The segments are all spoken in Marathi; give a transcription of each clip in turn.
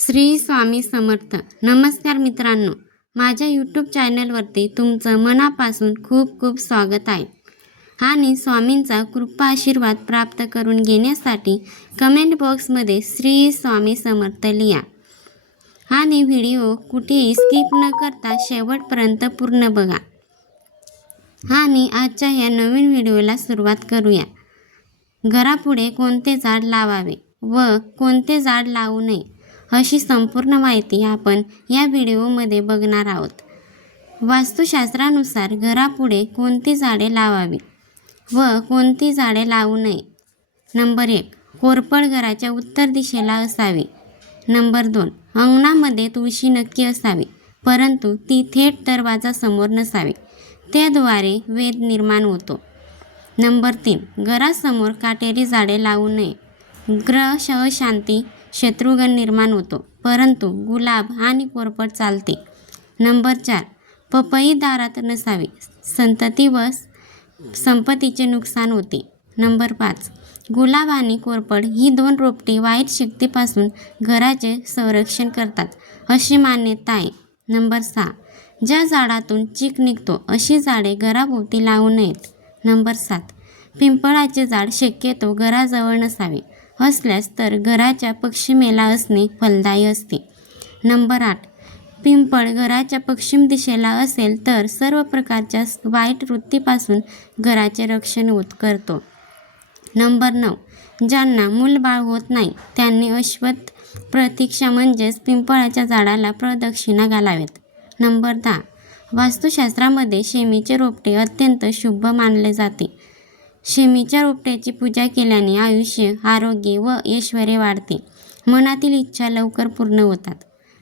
श्री स्वामी समर्थ. नमस्कार मित्रांनो, माझ्या यूट्यूब चॅनलवरती तुमचं मनापासून खूप खूप स्वागत आहे. आणि स्वामींचा कृपा आशीर्वाद प्राप्त करून घेण्यासाठी कमेंट बॉक्समध्ये श्री स्वामी समर्थ लिहा. आणि व्हिडिओ कुठेही स्किप न करता शेवटपर्यंत पूर्ण बघा. आणि आजच्या या नवीन व्हिडिओला सुरुवात करूया. घरापुढे कोणते झाड लावावे व कोणते झाड लावू नये अशी संपूर्ण माहिती आपण या व्हिडिओमध्ये बघणार आहोत. वास्तुशास्त्रानुसार घरापुढे कोणती झाडे लावावी व कोणती झाडे लावू नये. नंबर 1, कोरफड घराच्या उत्तर दिशेला असावी. नंबर 2, अंगणामध्ये तुळशी नक्की असावी, परंतु ती थेट दरवाजासमोर नसावी, त्याद्वारे वेध निर्माण होतो. नंबर 3, घरासमोर काटेरी झाडे लावू नये. ग्रह अशांती शत्रुघ्न निर्माण होतो, परंतु गुलाब आणि कोरफड चालते. नंबर 4, पपई दारात नसावी, संतती व संपत्तीचे नुकसान होते. नंबर 5, गुलाब आणि कोरफड ही 2 रोपटी वाईट शक्तीपासून घराचे संरक्षण करतात अशी मान्यता आहे. नंबर 6, ज्या झाडातून चीक निघतो अशी झाडे घराभोवती लावू नयेत. नंबर 7, पिंपळाचे झाड शक्यतो घराजवळ नसावे, असल्यास तर घराच्या पश्चिमेला असणे फलदायी असते. नंबर 8, पिंपळ घराच्या पश्चिम दिशेला असेल तर सर्व प्रकारच्या वाईट वृत्तीपासून घराचे रक्षण करतो. नंबर 9, ज्यांना मूलबाळ होत नाही त्यांनी अश्वत्थ प्रतीक्षा म्हणजेच पिंपळाच्या झाडाला प्रदक्षिणा घालावेत. नंबर 10, वास्तुशास्त्रामध्ये शेमीचे रोपटे अत्यंत शुभ मानले जाते. शेमीच्या रोपट्याची पूजा केल्याने आयुष्य, आरोग्य व ऐश्वर्य वाढते. मनातील इच्छा लवकर पूर्ण होतात.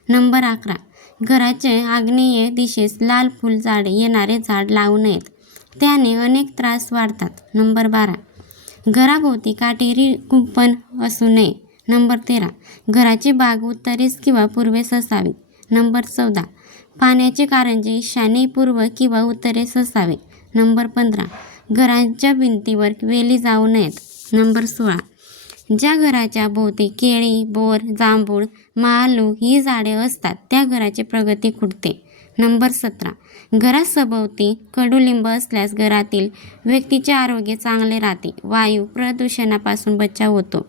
नंबर 11, घराचे आग्नेय दिशेस लाल फुल झाड येणारे झाड लावू नयेत, त्याने अनेक त्रास वाढतात. नंबर 12, घराभोवती काटेरी कुंपण असू नये. नंबर 13, घराची बाग उत्तरेस किंवा पूर्वेस असावी. नंबर 14, पाण्याचे कारंजे ईशान्य, पूर्व किंवा उत्तरेस असावे. नंबर 15, घराच्या भिंतीवर वेली जाऊ नयेत. नंबर 16, ज्या घराच्या भोवती केळी, बोर, जांभूळ, महालू ही झाडे असतात त्या घराची प्रगती खुंटते. नंबर 17, घरासभोवती कडुलिंब असल्यास घरातील व्यक्तीचे आरोग्य चांगले राहते, वायू प्रदूषणापासून बचाव होतो.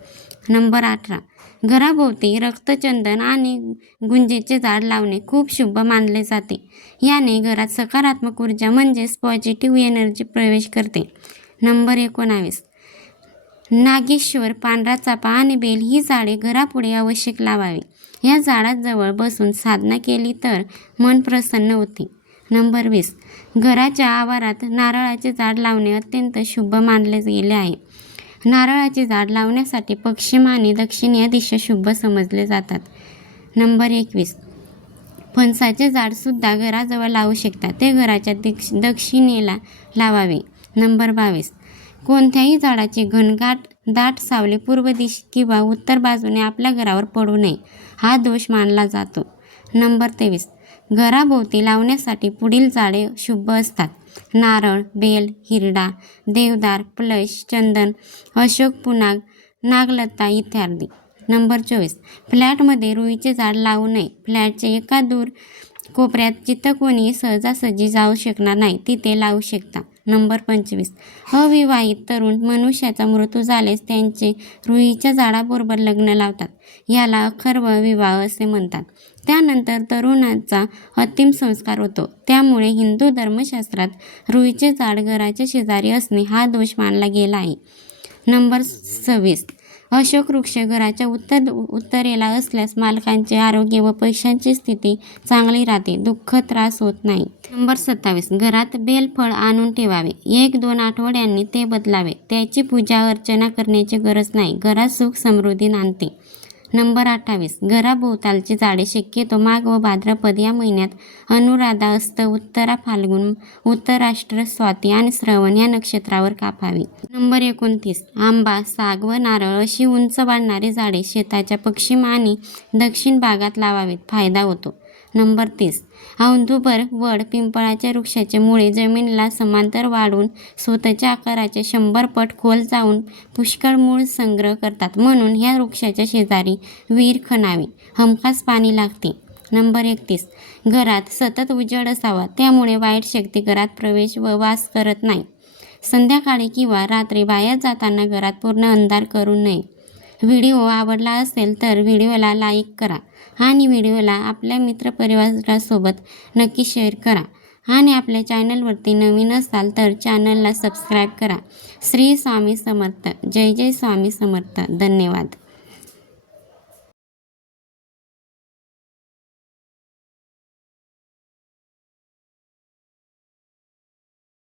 नंबर 18, घराभोवती रक्तचंदन आणि गुंजेचे झाड लावणे खूप शुभ मानले जाते. याने घरात सकारात्मक ऊर्जा म्हणजेच पॉझिटिव्ह एनर्जी प्रवेश करते. नंबर 19, नागेश्वर, पांढरा चाफा आणि बेल ही झाडे घरापुढे आवश्यक लावावी. या झाडाजवळ बसून साधना केली तर मन प्रसन्न होते. नंबर 20, घराच्या आवारात नारळाचे झाड लावणे अत्यंत शुभ मानले गेले आहे. नारळाचे झाड लावण्यासाठी पश्चिम आणि दक्षिण या दिशा शुभ समजले जातात. नंबर 21, फणसाचे झाडसुद्धा घराजवळ लावू शकतात, ते घराच्या दक्षिणेला लावावे. नंबर 22, कोणत्याही झाडाची घनदाट सावली पूर्व दिश किंवा उत्तर बाजूने आपल्या घरावर पडू नये, हा दोष मानला जातो. नंबर 23, घराभोवती लावण्यासाठी पुढील झाडे शुभ असतात: नारळ, बेल, हिरडा, देवदार, पळस, चंदन, अशोक, पुनाग, नागलता इत्यादी. नंबर 24, फ्लॅटमध्ये रुईचे झाड लावू नये. फ्लॅटच्या एका दूर कोपऱ्यात जिथं कोणी सहजासहजी जाऊ शकणार नाही तिथे लावू शकता. नंबर 25, अविवाहित तरुण मनुष्याचा मृत्यू झाल्यास त्यांचे रुईच्या झाडाबरोबर लग्न लावतात, याला अथर्व विवाह असे म्हणतात. त्यानंतर तरुणाचा अंतिम संस्कार होतो. त्यामुळे हिंदू धर्मशास्त्रात रुईचे झाड घराच्या शेजारी असणे हा दोष मानला गेला आहे. नंबर 26, अशोक वृक्ष घराच्या उत्तरेला असल्यास मालकांचे आरोग्य व पैशांची स्थिती चांगली राहते, दुःख त्रास होत नाही. नंबर 27, घरात बेलफळ आणून ठेवावे. 1-2 आठवड्यांनी ते बदलावे. त्याची पूजा अर्चना करण्याची गरज नाही, घरात सुख समृद्धी नांदते. नंबर 28, घराभोवतालची झाडे शक्यतो माघ व भाद्रपद या महिन्यात, अनुराधा, हस्त, उत्तरा, फाल्गुन, उत्तराष्ट्र, स्वाती आणि श्रवण या नक्षत्रावर कापावी. नंबर 29, आंबा, साग व नारळ अशी उंच वाढणारी झाडे शेताच्या पश्चिम आणि दक्षिण भागात लावावीत, फायदा होतो. नंबर 30, औदुंबर, वड, पिंपळाच्या वृक्षाचे मुळे जमिनीला समांतर वाढून स्वतःच्या आकाराचे 100 पट खोल जाऊन पुष्कळ मूळ संग्रह करतात, म्हणून ह्या वृक्षाच्या शेजारी विहीर खणावी. हमखास पाणी लागते. नंबर 31, घरात सतत उजेड असावा, त्यामुळे वाईट शक्ती घरात प्रवेश व वास करत नाही. संध्याकाळी किंवा रात्री बाहेर जाताना घरात पूर्ण अंधार करू नये. व्हिडिओ आवडला असेल तर व्हिडिओला लाईक करा आणि व्हिडिओला आपल्या मित्रपरिवारासोबत नक्की शेअर करा आणि आपल्या चॅनलवरती नवीन असाल तर चॅनलला सबस्क्राईब करा. श्री स्वामी समर्थ. जय जय स्वामी समर्थ. धन्यवाद.